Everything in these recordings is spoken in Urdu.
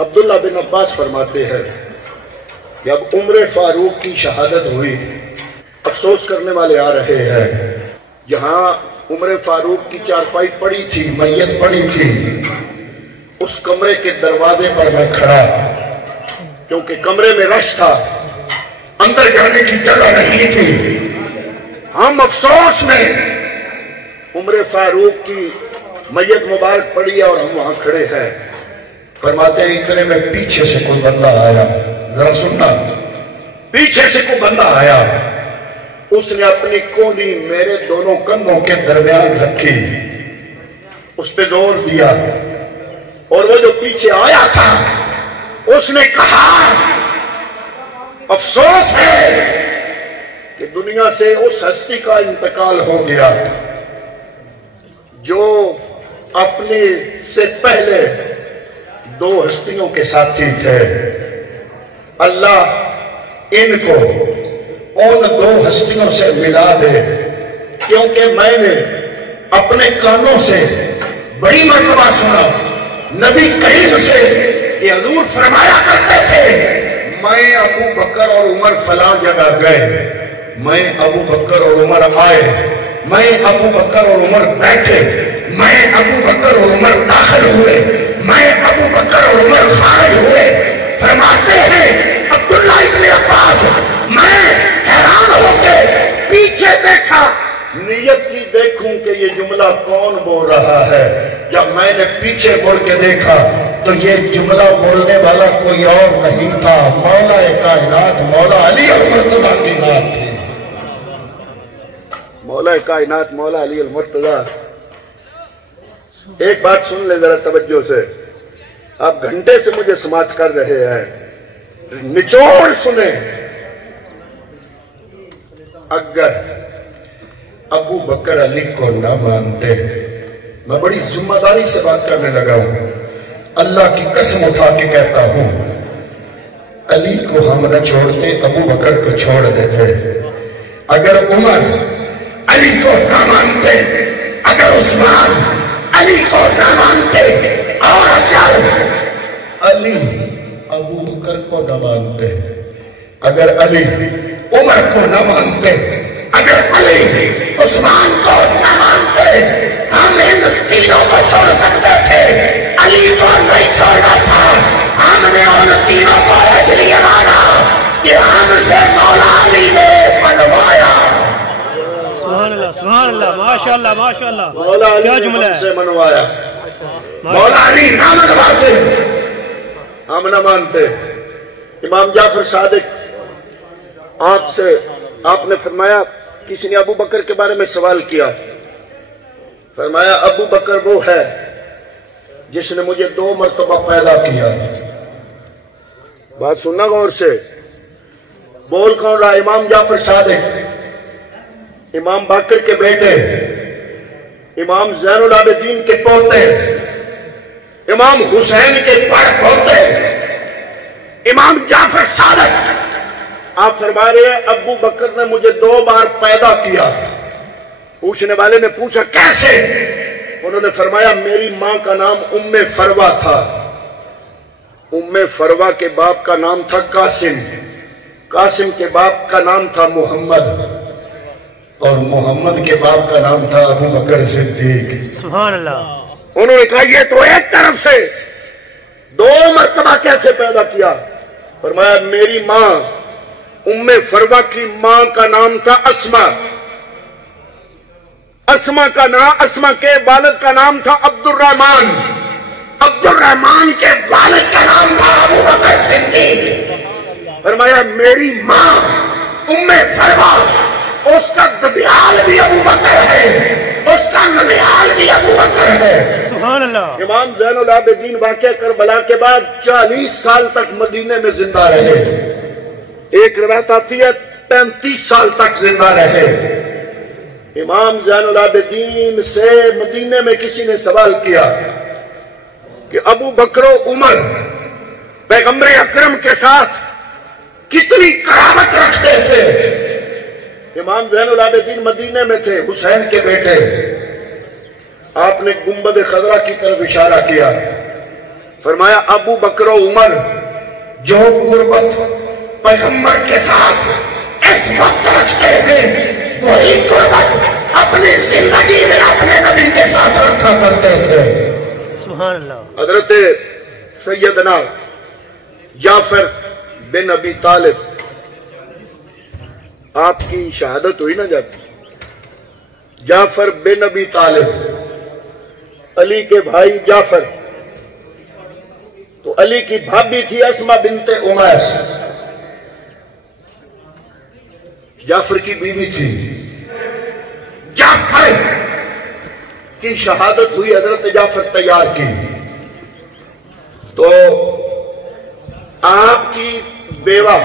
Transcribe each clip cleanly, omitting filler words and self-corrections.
عبداللہ بن عباس فرماتے ہیں کہ اب عمر فاروق کی شہادت ہوئی، افسوس کرنے والے آ رہے ہیں، جہاں عمر فاروق کی چارپائی پڑی تھی، میت پڑی تھی، اس کمرے کے دروازے پر میں کھڑا، کیونکہ کمرے میں رش تھا، اندر جانے کی جگہ نہیں تھی۔ ہم افسوس میں عمر فاروق کی میت مبارک پڑی اور ہم وہاں کھڑے ہیں۔ فرماتے ہیں اتنے میں پیچھے سے کوئی بندہ آیا، ذرا سننا، پیچھے سے کوئی بندہ آیا، اس نے اپنی کونی میرے دونوں کندھوں کے درمیان رکھی، اس پہ زور دیا، اور وہ جو پیچھے آیا تھا اس نے کہا افسوس ہے کہ دنیا سے اس ہستی کا انتقال ہو گیا جو اپنے سے پہلے دو ہستیوں کے ساتھی تھے۔ اللہ ان کو ان دو ہستیوں سے ملا دے، کیونکہ میں نے اپنے کانوں سے بڑی مرتبہ سنا نبی کریم سے کہ حضور فرمایا کرتے تھے میں ابو بکر اور عمر فلاں جگہ گئے، میں ابو بکر اور عمر آئے، میں ابو بکر اور عمر بیٹھے، میں ابو بکر اور عمر داخل ہوئے، میں ابو بکر اور عمر خارج ہوئے۔ فرماتے ہیں عبداللہ ابن عباس میں حیران ہو کے پیچھے دیکھا، نیت کی دیکھوں کہ یہ جملہ کون بول رہا ہے۔ جب میں نے پیچھے مڑ کے دیکھا تو یہ جملہ بولنے والا کوئی اور نہیں تھا، مولا کائنات مولا علی المرتضیٰ کی ذات تھی۔ مولا کائنات مولا علی المرتضیٰ۔ ایک بات سن لے ذرا توجہ سے، آپ گھنٹے سے مجھے سماعت کر رہے ہیں، نچوڑ سنیں۔ اگر ابو بکر علی کو نہ مانتے، میں بڑی ذمہ داری سے بات کرنے لگا ہوں، اللہ کی قسم اٹھا کے کہتا ہوں علی کو ہم نہ چھوڑتے، ابو بکر کو چھوڑ دیتے۔ اگر عمر علی کو نہ مانتے، اگر عثمان علی کو نہ مانتے، اور اگر علی ابو بکر کو نہ مانتے، اگر علی عمر کو نہ مانتے، اگر علی عثمان کو نہ مانتے، ہم ان تینوں کو چھوڑ سکتے تھے، علی کو نہیں چھوڑنا تھا۔ ہم نے ان تینوں کو اس لیے مانا کہ ہم سے مولا علی نے منوایا۔ سبحان اللہ سبحان اللہ، ماشاء اللہ ماشاء اللہ، مولا کیا علی نے جملہ ہم ہے۔ سے منوایا۔ مولا علی نہ منواتے ہم نہ مانتے۔ امام جعفر صادق آپ نے فرمایا، کسی نے ابو بکر کے بارے میں سوال کیا، فرمایا ابو بکر وہ ہے جس نے مجھے 2 مرتبہ پیدا کیا۔ بات سننا غور سے، بول کون رہا؟ امام جعفر صادق، امام باقر کے بیٹے، امام زین العابدین کے پوتے، امام حسین کے بڑ پوتے، امام جعفر صادق۔ آپ فرما رہے ہیں ابو بکر نے مجھے 2 بار پیدا کیا۔ پوچھنے والے نے پوچھا کیسے؟ انہوں نے فرمایا میری ماں کا نام ام فروا تھا، ام فروا کے باپ کا نام تھا قاسم، قاسم کے باپ کا نام تھا محمد، اور محمد کے باپ کا نام تھا ابو بکر صدیق۔ سبحان اللہ۔ انہوں نے کہا یہ تو ایک طرف سے 2 مرتبہ کیسے پیدا کیا؟ فرمایا میری ماں ام فروا کی ماں کا نام تھا اسما، اسما کے والد کا نام تھا عبد الرحمن، عبد الرحمن کے والد کا نام تھا ابو بکر صدیق۔ فرمایا میری ماں ام فروا، اس کا ددیال بھی ابو بکر ہے، اس کا ننیال بھی ابو بکر ہے۔ سبحان اللہ۔ امام زین العابدین واقعہ کربلا کے بعد 40 سال تک مدینے میں زندہ رہے، ایک روایت آتی ہے 35 سال تک زندہ رہے۔ امام زین العابدین سے مدینے میں کسی نے سوال کیا کہ ابو بکر و عمر پیغمبر اکرم کے ساتھ کتنی قرابت رکھتے تھے؟ امام زین العابدین مدینے میں تھے، حسین کے بیٹے۔ آپ نے گنبد خضرا کی طرف اشارہ کیا، فرمایا ابو بکر و عمر جو قربت پیغمبر کے ساتھ اس وقت رکھتے ہیں وہی قربت اپنی زندگی میں اپنے نبی کے ساتھ رکھا کرتے تھے. سبحان اللہ. حضرت سیدنا جعفر بن ابی طالب آپ کی شہادت ہوئی نہ جاتی. جعفر بن ابی طالب علی کے بھائی جعفر، تو علی کی بھابی تھی اسما بنت امیس، جعفر کی بیوی تھی. جعفر کی شہادت ہوئی، حضرت جعفر تیار کی، تو آپ کی بیوہ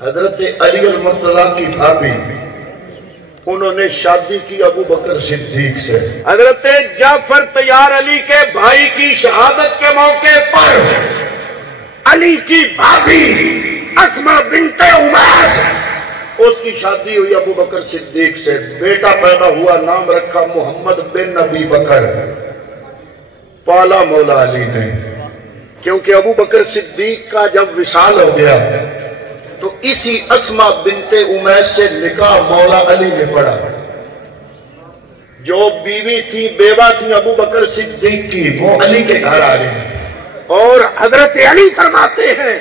حضرت علی المرتضیٰ کی بھابی، انہوں نے شادی کی ابو بکر صدیق سے. حضرت جعفر تیار علی کے بھائی کی شہادت کے موقع پر علی کی بھابی اسما بنت امیس، اس کی شادی ہوئی ابو بکر صدیق سے. بیٹا پیدا ہوا، نام رکھا محمد بن ابی بکر، پالا مولا علی نے. کیونکہ ابو بکر صدیق کا جب وصال ہو گیا تو اسی اسما بنت امیس سے نکاح مولا علی نے پڑھا. جو بیوی تھی، بیوہ تھی ابو بکر صدیق کی، وہ علی کے گھر آ گئی. اور حضرت علی فرماتے ہیں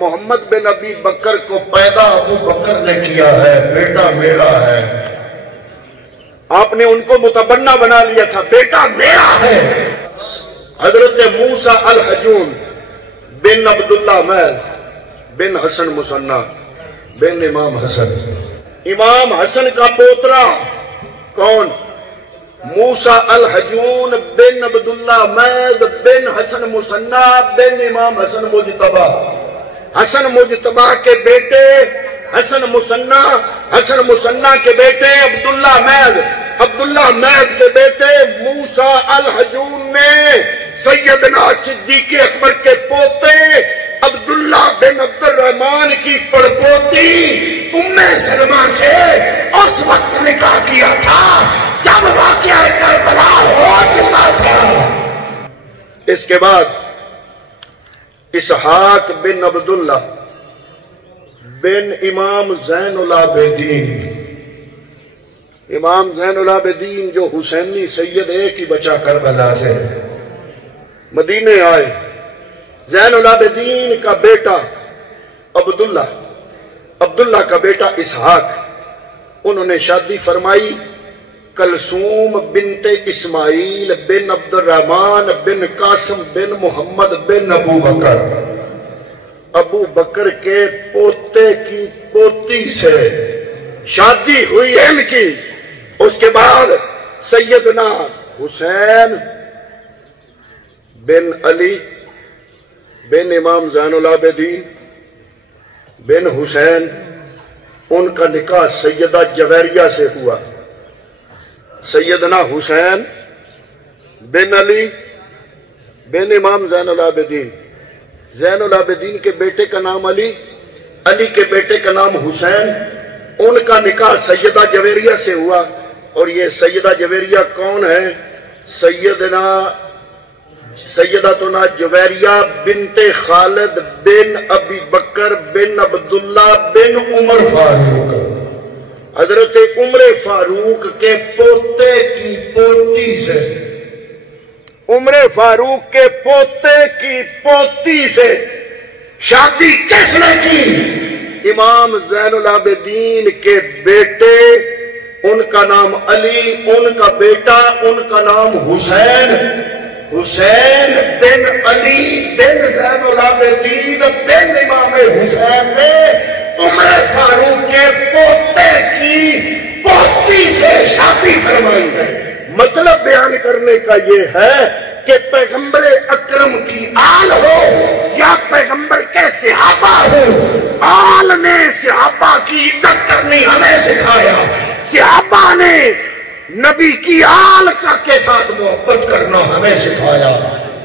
محمد بن ابی بکر کو پیدا ابو بکر نے کیا ہے، بیٹا میرا ہے. آپ نے ان کو متبنہ بنا لیا تھا، بیٹا میرا ہے. حضرت موسیٰ الحجون بن عبداللہ میز بن حسن مصنع بن امام حسن، امام حسن کا پوترا کون؟ موسیٰ الحجون بن عبداللہ میز بن حسن مصنع بن امام حسن مجتبی. حسن مجتبی کے بیٹے حسن مصنع کے بیٹے عبداللہ میز، عبداللہ میز کے بیٹے موسیٰ الحجون نے سیدنا صدیق اکبر کے پوتے عبداللہ بن عبد الرحمن کی پڑپوتی ام سلمہ سے اس وقت نکاح کیا تھا جب واقعہ کربلا ہو چکا تھا. اس کے بعد اسحاق بن عبداللہ بن امام زین العابدین، امام زین العابدین جو حسینی سید ایک ہی بچہ کربلا سے مدینے آئے. زین العابدین کا بیٹا عبداللہ کا بیٹا اسحاق، انہوں نے شادی فرمائی کلثوم بنت اسماعیل بن عبد الرحمن بن قاسم بن محمد بن ابو بکر، ابو بکر کے پوتے کی پوتی سے شادی ہوئی ان کی. اس کے بعد سیدنا حسین بن علی بن امام زین العابدین بن حسین، ان کا نکاح سیدہ جویریہ سے ہوا. سیدنا حسین بن علی بن امام زین العابدین، زین العابدین کے بیٹے کا نام علی، علی کے بیٹے کا نام حسین، ان کا نکاح سیدہ جویریہ سے ہوا. اور یہ سیدہ جویریہ کون ہے؟ سیدتنا جویریہ بنت خالد بن ابی بکر بن عبداللہ بن عمر فاروق، حضرت عمر فاروق کے پوتے کی پوتی سے، عمر فاروق کے پوتے کی پوتی سے شادی کس نے کی؟ امام زین العابدین کے بیٹے، ان کا نام علی، ان کا بیٹا، ان کا نام حسین بن علی بن زین العابدین بن امام حسین نے عمر فاروق کے پوتے کی پوتی سے شادی فرمائی ہے. مطلب بیان کرنے کا یہ ہے کہ پیغمبر اکرم کی آل ہو یا پیغمبر کے صحابہ ہو، آل نے صحابہ کی عزت کرنی ہمیں سکھایا، صحابہ نے نبی کی آل کے ساتھ محبت کرنا ہمیں سکھایا.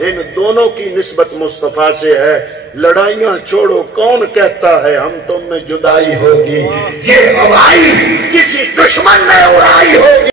ان دونوں کی نسبت مصطفیٰ سے ہے. لڑائیاں چھوڑو، کون کہتا ہے ہم تم میں جدائی ہوگی؟ یہ ہوائی کسی دشمن میں اڑائی ہوگی.